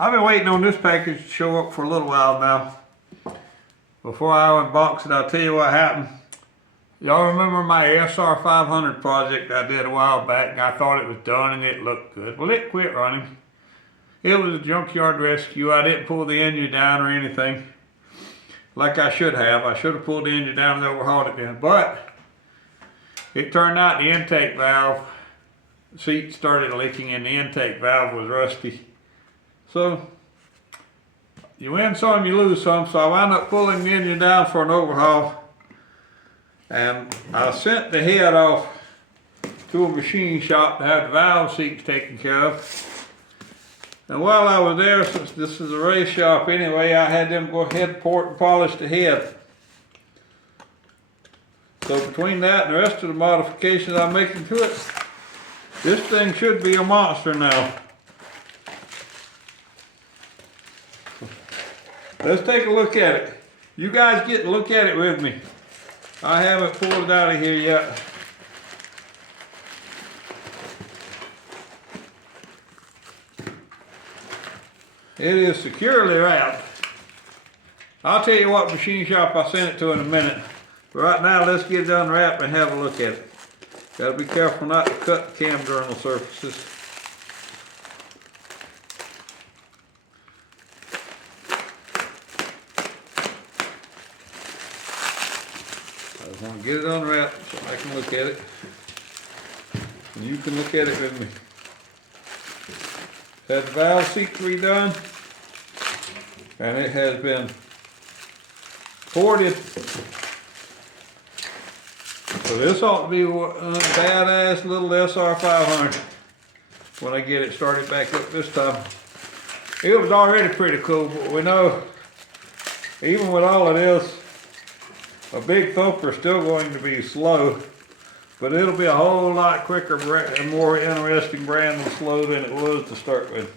I've been waiting on this package to show up for a little while now. Before I unbox it, I'll tell you what happened. Y'all remember my SR500 project I did a while back, and I thought it was done and it looked good. Well, it quit running. It was a junkyard rescue. I didn't pull the engine down or anything like I should have. I should have pulled the engine down and overhauled it then. But it turned out the intake valve seat started leaking and the intake valve was rusty. So you win some, you lose some. So I wound up pulling the engine down for an overhaul. And I sent the head off to a machine shop to have the valve seats taken care of. And while I was there, since this is a race shop anyway, I had them go ahead and port and polish the head. So between that and the rest of the modifications I'm making to it, this thing should be a monster now. Let's take a look at it. You guys get to look at it with me. I haven't pulled it out of here yet. It is securely wrapped. I'll tell you what machine shop I sent it to in a minute. But right now, let's get it unwrapped and have a look at it. Gotta be careful not to cut the cam journal surfaces. I just want to get it unwrapped so I can look at it. And you can look at it with me. Had the valve seat redone, and it has been ported. So this ought to be a badass little SR500 when I get it started back up this time. It was already pretty cool, but we know even with all of this, a big thumper is still going to be slow. But it'll be a whole lot quicker and more interesting brand of slow than it was to start with.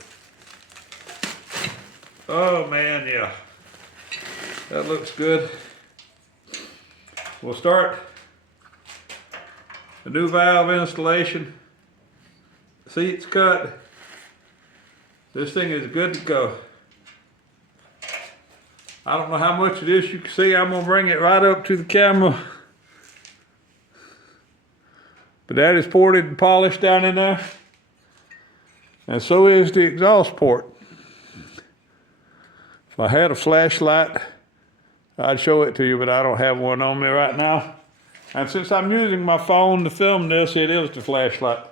Oh man, yeah. That looks good. We'll start the new valve installation. Seats cut. This thing is good to go. I don't know how much of this you can see. I'm gonna bring it right up to the camera. But that is ported and polished down in there. And so is the exhaust port. If I had a flashlight, I'd show it to you, but I don't have one on me right now. And since I'm using my phone to film this, it is the flashlight.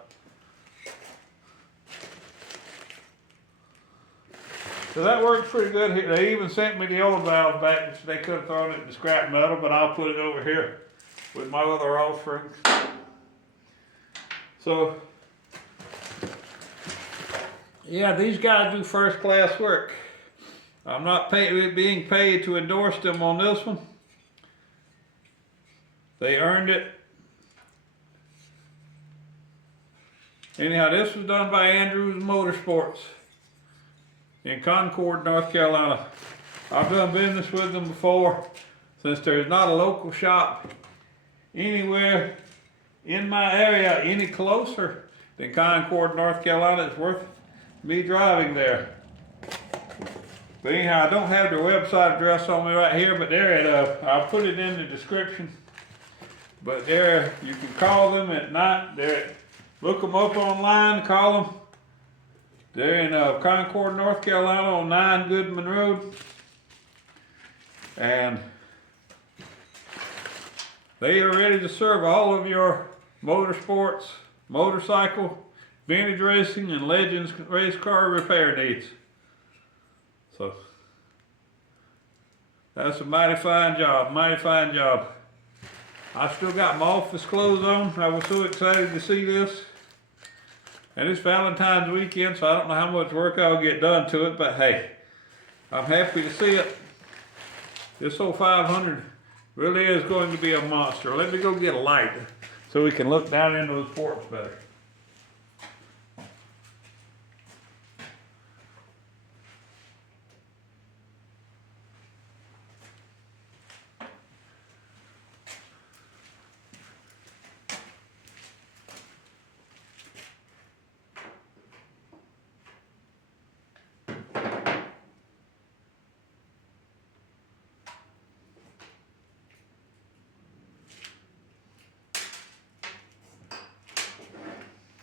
So that works pretty good here. They even sent me the old valve back, so they could have thrown it in the scrap metal, but I'll put it over here with my other offerings. So, yeah, these guys do first class work. I'm not being paid to endorse them on this one. They earned it. Anyhow, this was done by Andrews Motorsports in Concord, North Carolina. I've done business with them before. Since there's not a local shop anywhere in my area any closer than Concord, North Carolina, it's worth me driving there. But anyhow, I don't have their website address on me right here, but they're at, I'll put it in the description. But there, you can call them at night. Look them up online, call them. They're in Concord, North Carolina on 9 Goodman Road. And they are ready to serve all of your motorsports, motorcycle, vintage racing, and legends race car repair needs. So that's a mighty fine job, mighty fine job. I still got my office clothes on. I was so excited to see this. And it's Valentine's weekend, so I don't know how much work I'll get done to it, but hey, I'm happy to see it. This old 500 really is going to be a monster. Let me go get a light so we can look down into those ports better.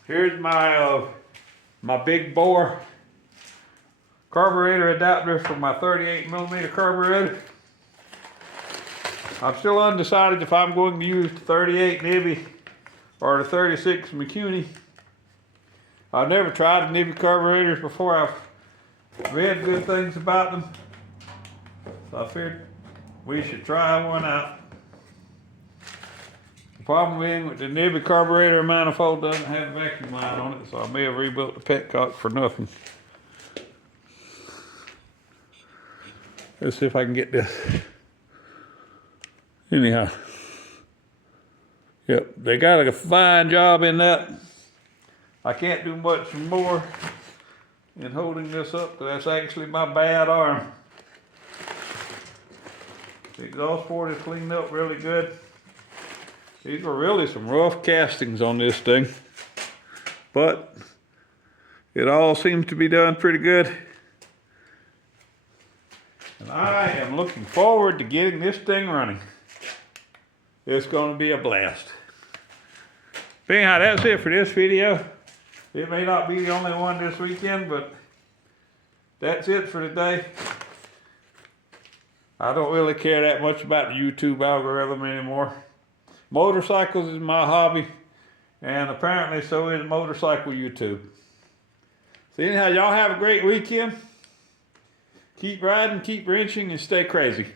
Here's my big bore carburetor adapter for my 38mm carburetor. I'm still undecided if I'm going to use the 38 Nibby or the 36 McCuney. I've never tried the Nibby carburetors before. I've read good things about them. So I figured we should try one out. The problem being with the Nibby carburetor manifold doesn't have a vacuum line on it, so I may have rebuilt the petcock for nothing. Let's see if I can get this. Anyhow. Yep, they got a fine job in that. I can't do much more in holding this up, because that's actually my bad arm. The exhaust port is cleaned up really good. These were really some rough castings on this thing, but it all seems to be done pretty good. And I am looking forward to getting this thing running. It's going to be a blast. But anyhow, that's it for this video. It may not be the only one this weekend, but that's it for today. I don't really care that much about the YouTube algorithm anymore. Motorcycles is my hobby, and apparently so is motorcycle YouTube. So anyhow, y'all have a great weekend. Keep riding, keep wrenching, and stay crazy.